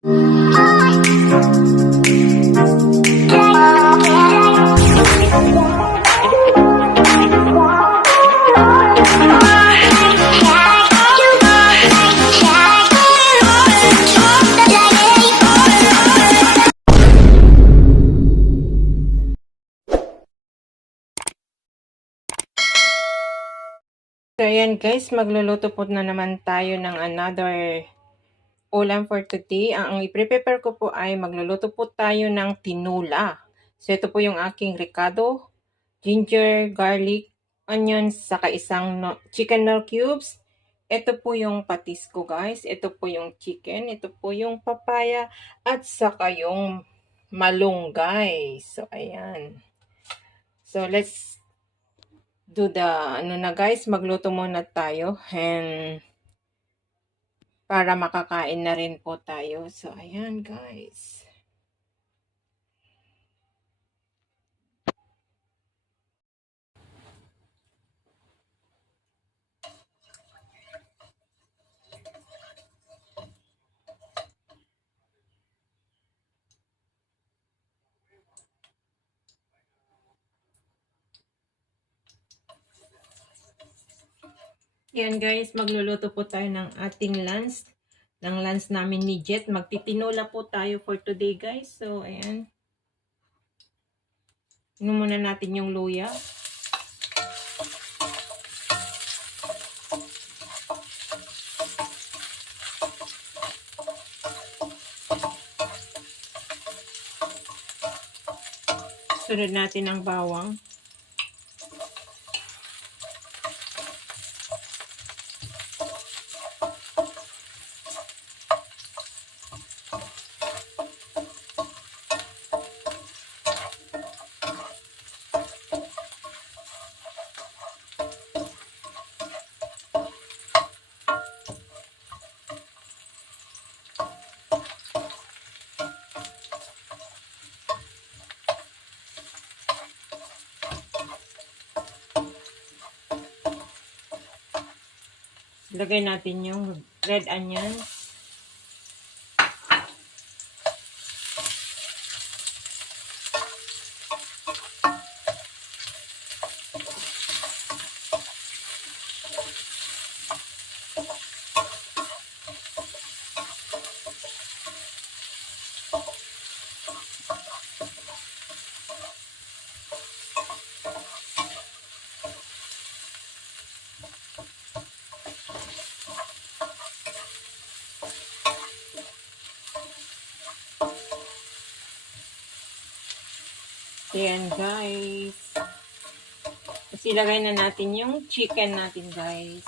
So, ayan guys, magluluto po na naman tayo ng another ulam for today. Ang i-prepare ko po ay magluluto po tayo ng tinula. So, ito po yung aking ricado, ginger, garlic, onions, saka isang chicken nor cubes. Ito po yung patis ko guys. Ito po yung chicken. Ito po yung papaya. At saka yung malunggay. So, ayan. So, let's do the, guys, magluto muna tayo. And para makakain na rin po tayo. So, ayan guys. Yan guys, magluluto po tayo ng ating lunch. Ng lunch namin ni Jet. Magtitinola po tayo for today guys. So, ayan. Inom muna natin yung luya. Sunod natin ang bawang. Lagay natin yung red onion. Ayan guys. Tapos ilagay na natin yung chicken natin guys.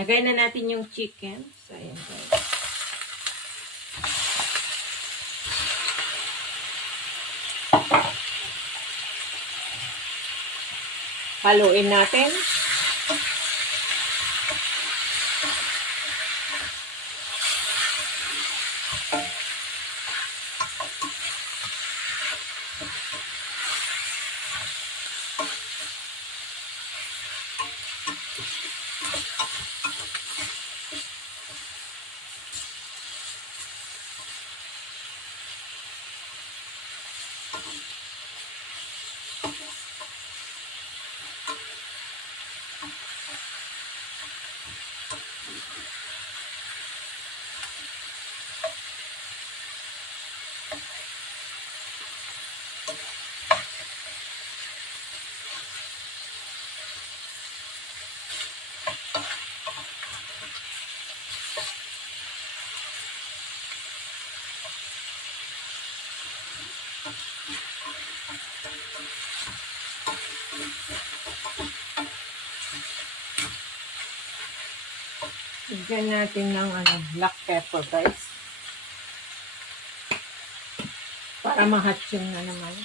Lagay na natin yung chicken. So, ayan guys. Haluin natin. Bigyan natin ng black pepper guys. Para ma-hatching na naman.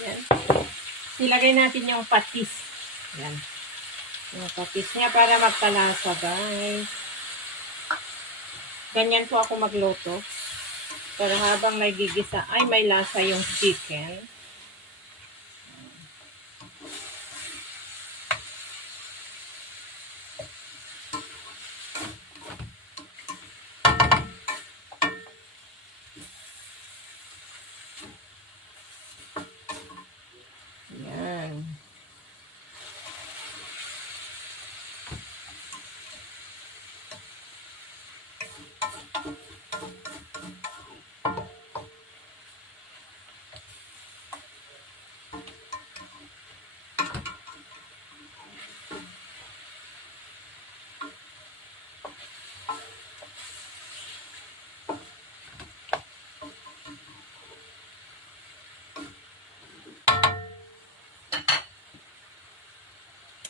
Yan. Ilagay natin yung patis. Yan. Yung patis niya para magpalasa, guys. Ganyan po ako magluto. Para habang nagigisa ay may lasa yung chicken. Yan.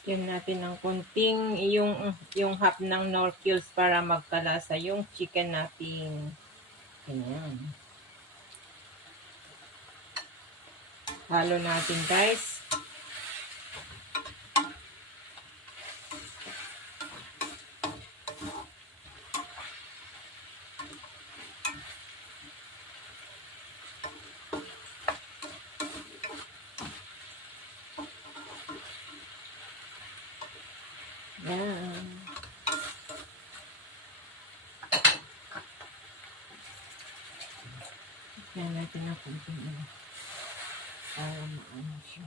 Lagyan natin ng konting yung half ng Knorr cubes para magkalasa yung chicken natin. Ganyan. Halo natin, guys. Yan. Yan natin ang konting para maano siya.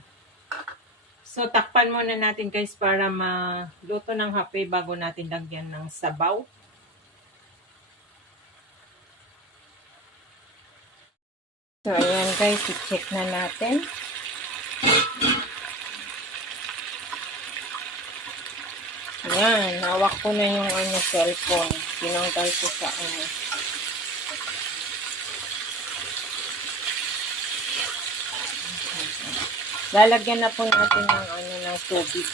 So, takpan muna natin, guys, para maluto ng hape bago natin lagyan ng sabaw. So, ayan, guys, i-check na natin. Ayan, hawak ko na yung cellphone. Tinanggal ko sa Lalagyan na po natin ng ng tubig.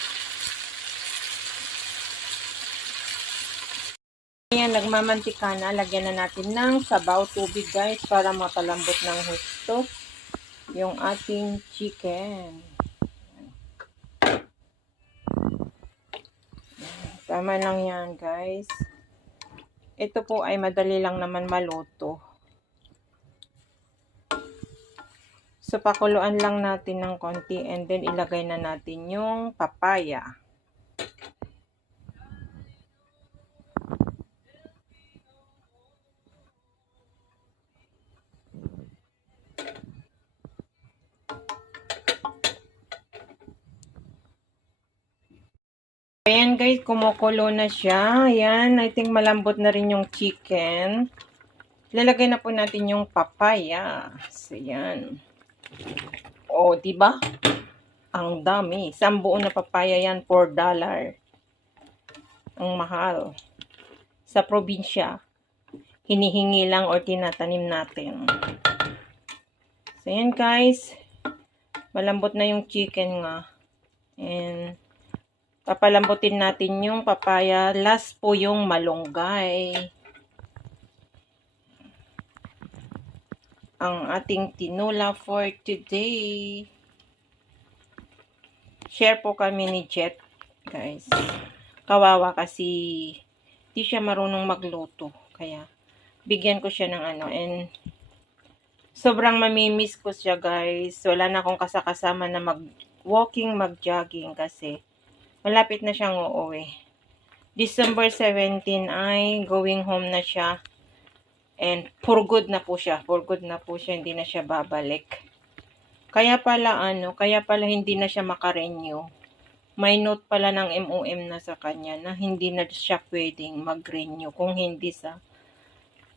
Ayan, nagmamantika na. Lagyan na natin ng sabaw tubig, guys, para mapalambot ng husto yung ating chicken. Tama lang yan, guys. Ito po ay madali lang naman maluto. So, pakuluan lang natin ng konti and then ilagay na natin yung papaya. Ayan, guys, kumukulo na siya. Ayan, I think malambot na rin yung chicken. Lalagay na po natin yung papaya. So, ayan. O, diba? Ang dami. Isang buo na papaya yan, $4. Ang mahal. Sa probinsya, hinihingi lang or tinatanim natin. So, ayan, guys. Malambot na yung chicken nga. And papalambutin natin yung papaya. Last po yung malunggay. Ang ating tinola for today. Share po kami ni Jet, guys. Kawawa kasi di siya marunong magluto. Kaya bigyan ko siya ng and sobrang mamimiss ko siya, guys. Wala na akong kasama na mag-walking, mag-jogging kasi malapit na siyang uuwi. December 17 ay going home na siya. And for good na po siya. For good na po siya. Hindi na siya babalik. Kaya pala hindi na siya makarenew. May note pala ng MOM na sa kanya na hindi na siya pwedeng mag-renew kung hindi sa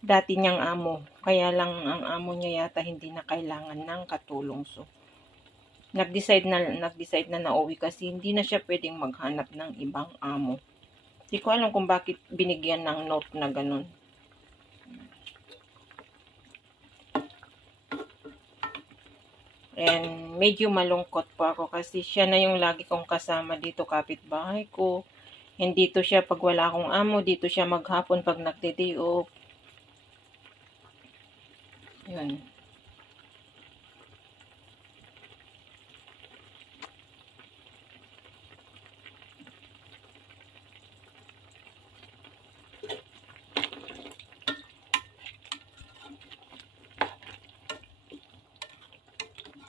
dati niyang amo. Kaya lang ang amo niya yata hindi na kailangan ng katulong. So, nag-decide na nauwi kasi hindi na siya pwedeng maghanap ng ibang amo. Hindi ko alam kung bakit binigyan ng note na ganun. And medyo malungkot po ako kasi siya na yung lagi kong kasama dito, kapitbahay ko. And dito siya pag wala akong amo, dito siya maghapon pag nagde-day off. Yun.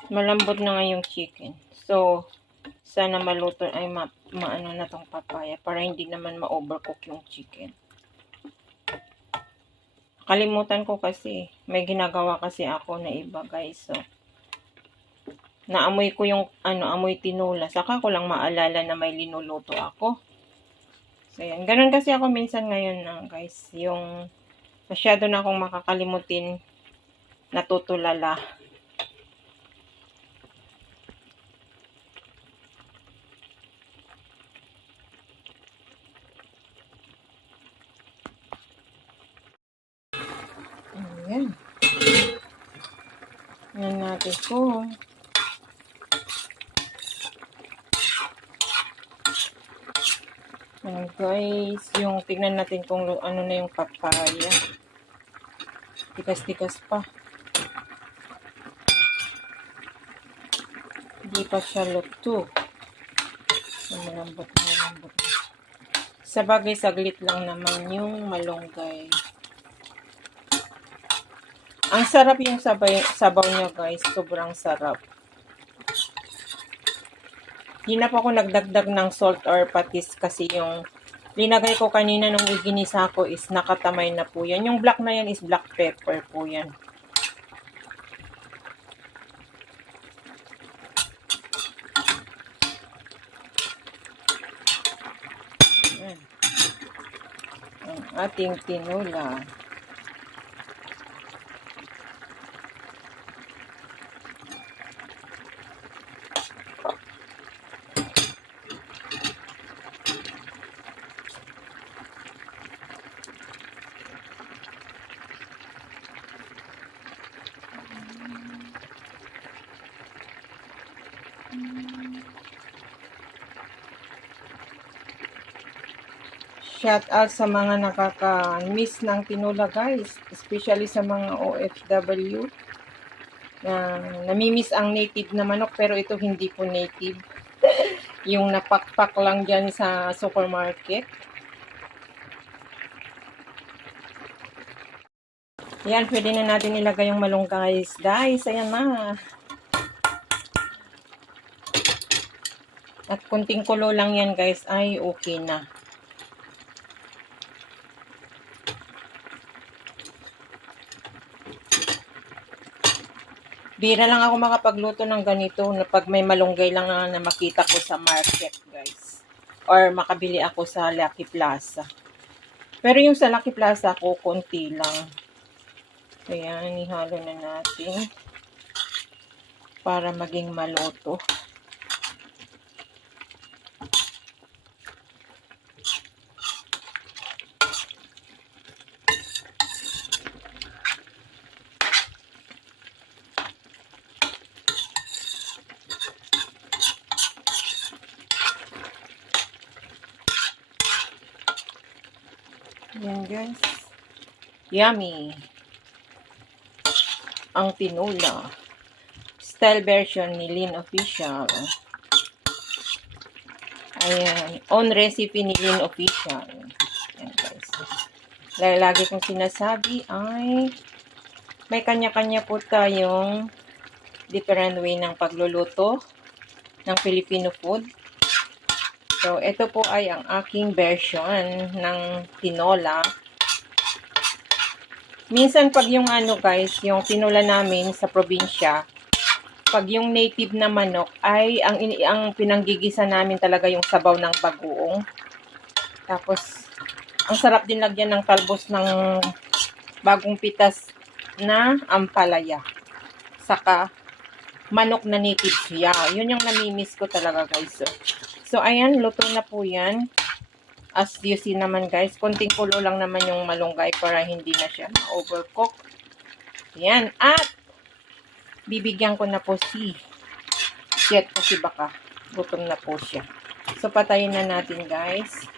Malambot na nga yung chicken. So, sana maluto ay maano na tong papaya para hindi naman ma-overcook yung chicken. Kalimutan ko kasi, may ginagawa kasi ako na iba, guys. So, naamoy ko yung amoy tinola. Saka ko lang maalala na may linuluto ako. So, yan. Ganun kasi ako minsan ngayon na, guys. Yung masyado na akong makakalimutin, natutulala. Ayan. Yan natin po. Ayan guys, yung tignan natin kung ano na yung papaya. Tikas-tikas pa. Hindi pa siya luto. Malambot na malambot. Sa bagay, saglit lang naman yung malunggay. Ang sarap yung sabaw niya guys. Sobrang sarap. Hindi na po ako nagdagdag ng salt or patis kasi yung linagay ko kanina nung iginisa ko is nakatamay na po yan. Yung black na yan is black pepper po yan. Ayan. Ang ating tinola. Shout out sa mga nakaka-miss ng tinola guys, especially sa mga OFW na namimiss ang native na manok pero ito hindi po native. Yung napakpak lang dyan sa supermarket. Yan, pwede na natin ilagay yung malunggay guys. Ayan na. At kunting kulo lang yan guys ay okay na. Bira lang ako makapagluto ng ganito na pag may malunggay lang na makita ko sa market, guys. Or makabili ako sa Lucky Plaza. Pero yung sa Lucky Plaza ko, konti lang. Ayan, ihalo na natin para maging maluto. Yan guys. Yummy. Ang tinola. Style version ni Lynn Official. Ayan. Own recipe ni Lynn Official. Yan guys. Lagi kong sinasabi ay may kanya-kanya po tayong different way ng pagluluto ng Filipino food. So, ito po ay ang aking version ng tinola. Minsan pag yung guys, yung tinola namin sa probinsya, pag yung native na manok ay ang pinanggigisa namin talaga yung sabaw ng bagoong. Tapos, ang sarap din lagyan ng talbos ng bagong pitas na ampalaya. Saka, manok na native siya. Yun yung namimiss ko talaga guys. So, ayan, luto na po yan. As you see naman guys, konting kulo lang naman yung malunggay para hindi na siya ma-overcook. Ayan, at bibigyan ko na po si Jet kasi baka gutom na po siya. So, patayin na natin guys.